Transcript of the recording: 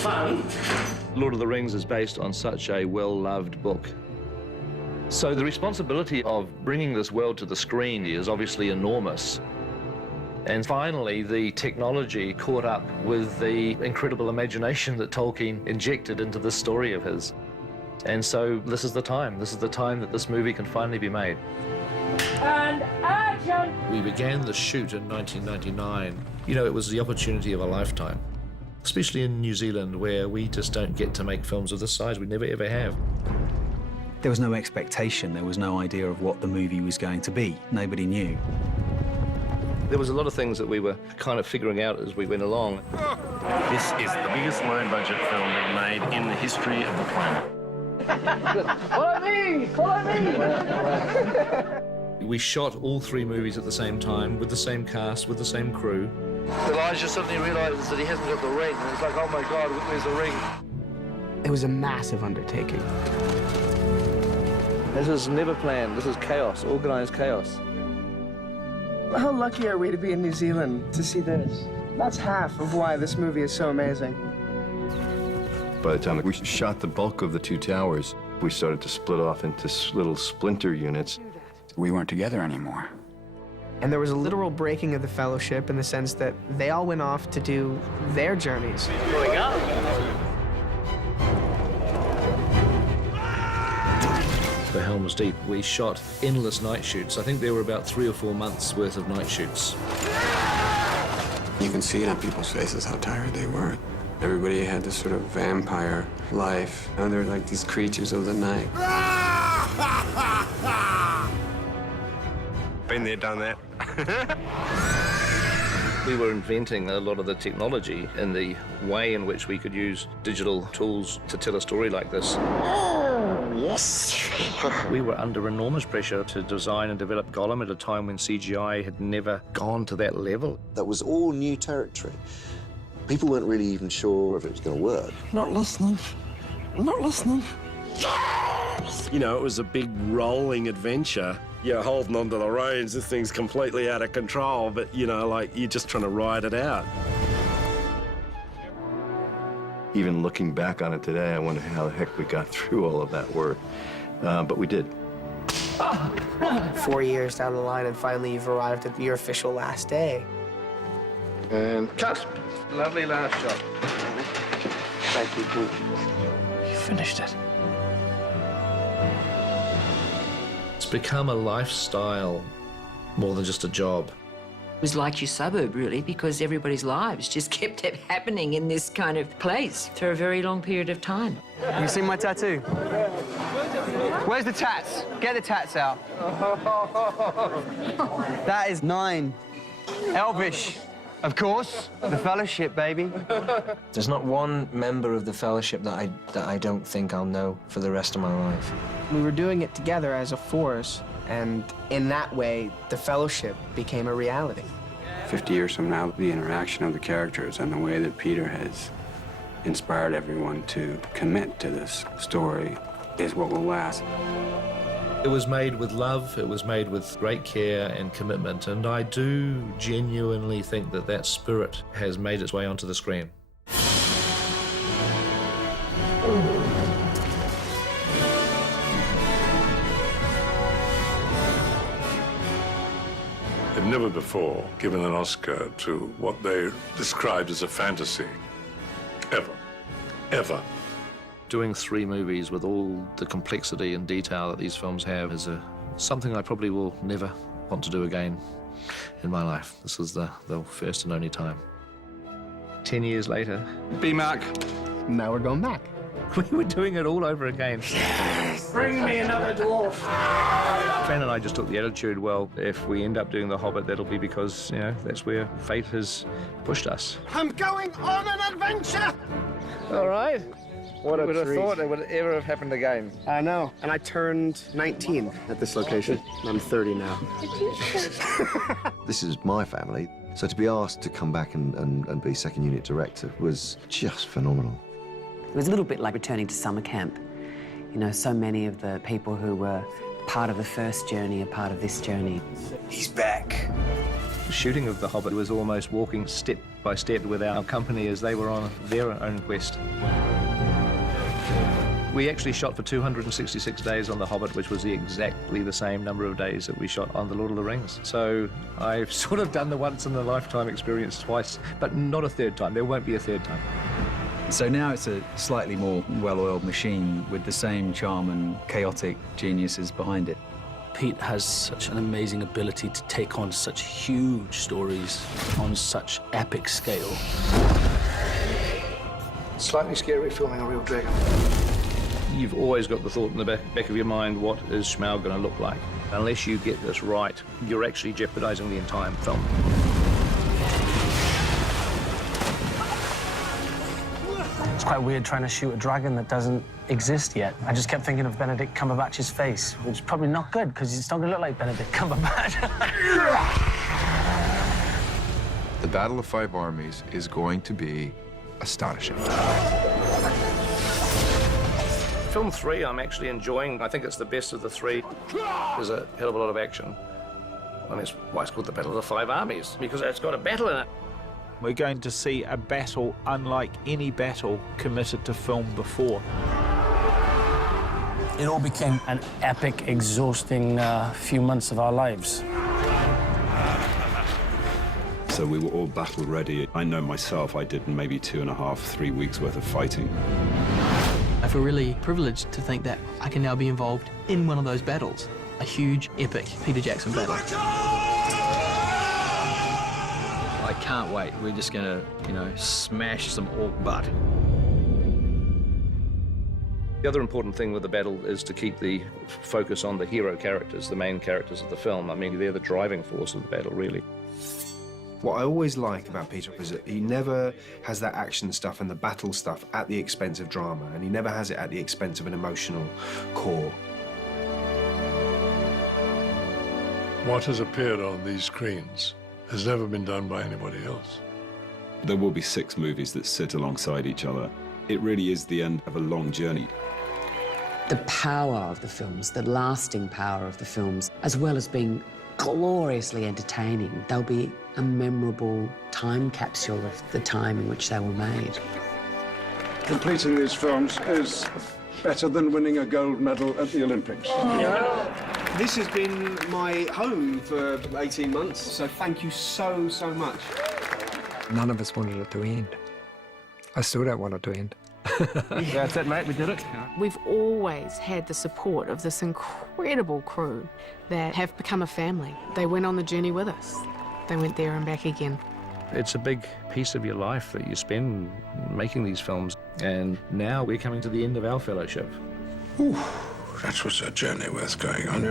fun. Lord of the Rings is based on such a well-loved book. So the responsibility of bringing this world to the screen is obviously enormous. And finally, the technology caught up with the incredible imagination that Tolkien injected into this story of his. And so this is the time. This is the time that this movie can finally be made. And action! We began the shoot in 1999. You know, it was the opportunity of a lifetime, especially in New Zealand, where we just don't get to make films of this size. We never, ever have. There was no expectation. There was no idea of what the movie was going to be. Nobody knew. There was a lot of things that we were kind of figuring out as we went along. This is the biggest low-budget film being made in the history of the planet. Follow me! Follow me! We shot all 3 movies at the same time, with the same cast, with the same crew. Elijah suddenly realizes that he hasn't got the ring, and it's like, oh my God, where's the ring? It was a massive undertaking. This is never planned. This is chaos, organized chaos. How lucky are we to be in New Zealand to see this? That's half of why this movie is so amazing. By the time we shot the bulk of the 2 towers, we started to split off into little splinter units. We weren't together anymore. And there was a literal breaking of the fellowship in the sense that they all went off to do their journeys. Here we go. For Helm's Deep, we shot endless night shoots. I think there were about 3 or 4 months worth of night shoots. You can see it on people's faces how tired they were. Everybody had this sort of vampire life. And they're like these creatures of the night. Been there, done that. We were inventing a lot of the technology and the way in which we could use digital tools to tell a story like this. Oh, yes. We were under enormous pressure to design and develop Gollum at a time when CGI had never gone to that level. That was all new territory. People weren't really even sure if it was going to work. Not listening. Not listening. You know, it was a big rolling adventure. You're holding onto the reins, this thing's completely out of control, but, you know, like, you're just trying to ride it out. Even looking back on it today, I wonder how the heck we got through all of that work. But we did. 4 years down the line, and finally you've arrived at your official last day. And cut. Lovely last shot. Thank you. You finished it. It's become a lifestyle more than just a job. It was like your suburb, really, because everybody's lives just kept happening in this kind of place for a very long period of time. You see my tattoo? Where's the tats? Get the tats out. That is 9. Elvish. Of course, the Fellowship, baby. There's not one member of the Fellowship that I don't think I'll know for the rest of my life. We were doing it together as a force, and in that way, the Fellowship became a reality. 50 years from now, the interaction of the characters and the way that Peter has inspired everyone to commit to this story is what will last. It was made with love, it was made with great care and commitment, and I do genuinely think that that spirit has made its way onto the screen. They've never before given an Oscar to what they described as a fantasy. Ever. Ever. Doing 3 movies with all the complexity and detail that these films have is something I probably will never want to do again in my life. This is the first and only time. 10 years later. B-Mac. Now we're going back. We were doing it all over again. Bring me another dwarf. Fran and I just took the attitude, well, if we end up doing The Hobbit, that'll be because, you know, that's where fate has pushed us. I'm going on an adventure. All right. What a Would have treat. thought it would ever have happened again. I know. And I turned 19 at this location. I'm 30 now. This is my family, so to be asked to come back and be second unit director was just phenomenal. It was a little bit like returning to summer camp. You know, so many of the people who were part of the first journey are part of this journey. He's back. shooting of The Hobbit was almost walking step by step with our company as they were on their own quest. We actually shot for 266 days on The Hobbit, which was exactly the same number of days that we shot on The Lord of the Rings. So I've sort of done the once-in-a-lifetime experience twice, but not a third time. There won't be a third time. So now it's a slightly more well-oiled machine with the same charm and chaotic geniuses behind it. Pete has such an amazing ability to take on such huge stories on such epic scale. Slightly scary filming a real dragon. You've always got the thought in the back of your mind, what is Schmaul going to look like? Unless you get this right, you're actually jeopardizing the entire film. It's quite weird trying to shoot a dragon that doesn't exist yet. I just kept thinking of Benedict Cumberbatch's face, which is probably not good, because it's not going to look like Benedict Cumberbatch. The Battle of Five Armies is going to be astonishing. Film 3 I'm actually enjoying. I think it's the best of the three. There's a hell of a lot of action. And that's why it's called the Battle of the Five Armies, because it's got a battle in it. We're going to see a battle unlike any battle committed to film before. It all became an epic, exhausting few months of our lives. So we were all battle ready. I know myself, I did maybe 2.5, 3 weeks worth of fighting. I feel really privileged to think that I can now be involved in one of those battles. A huge, epic Peter Jackson battle. I can't wait. We're just gonna, smash some orc butt. The other important thing with the battle is to keep the focus on the hero characters, the main characters of the film. I mean, they're the driving force of the battle, really. What I always like about Peter is that he never has that action stuff and the battle stuff at the expense of drama, and he never has it at the expense of an emotional core. What has appeared on these screens has never been done by anybody else. There will be 6 movies that sit alongside each other. It really is the end of a long journey. The power of the films, the lasting power of the films, as well as being gloriously entertaining, they'll be a memorable time capsule of the time in which they were made. Completing these films is better than winning a gold medal at the Olympics. This has been my home for 18 months, so thank you so, so much. None of us wanted it to end. I still don't want it to end. That's it, mate. We did it. We've always had the support of this incredible crew that have become a family. They went on the journey with us. They went there and back again. It's a big piece of your life that you spend making these films, and now we're coming to the end of our fellowship. That was a journey worth going on,